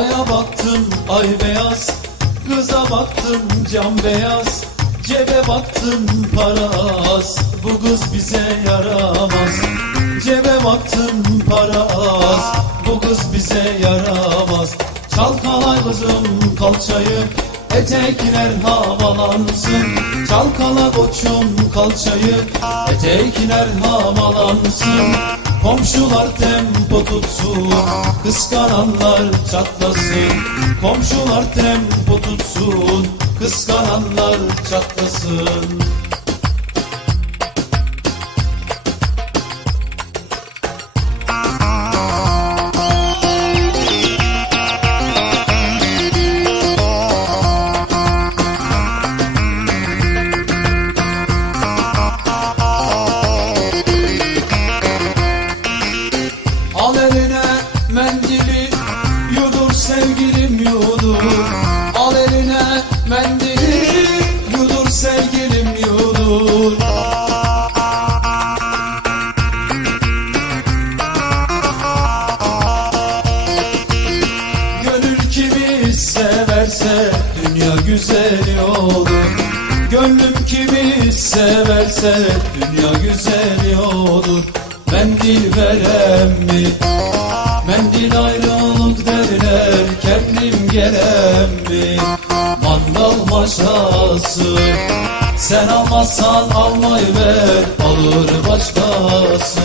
Aya baktım ay beyaz. Kıza baktım cam beyaz. Cebe baktım para az. Bu kız bize yaramaz. Cebe baktım para az. Bu kız bize yaramaz. Çalkalay kızım kalçayı Etekiler havalansın. Çalkala koçum kalçayı Etekiler havalansın. Komşular tempo tutsun Kıskananlar çatlasın. Komşular tempo tutsun Kıskananlar çatlasın sevgilim yudur. Al eline mendili Yudur sevgilim yudur. Gönül kimi severse Dünya güzeli olur Gönlüm kimi severse Dünya güzeli olur Mendil verem mi? Mendil derler Gelem mi? Mandal maşası Sen almazsan almayı ver Alır başkası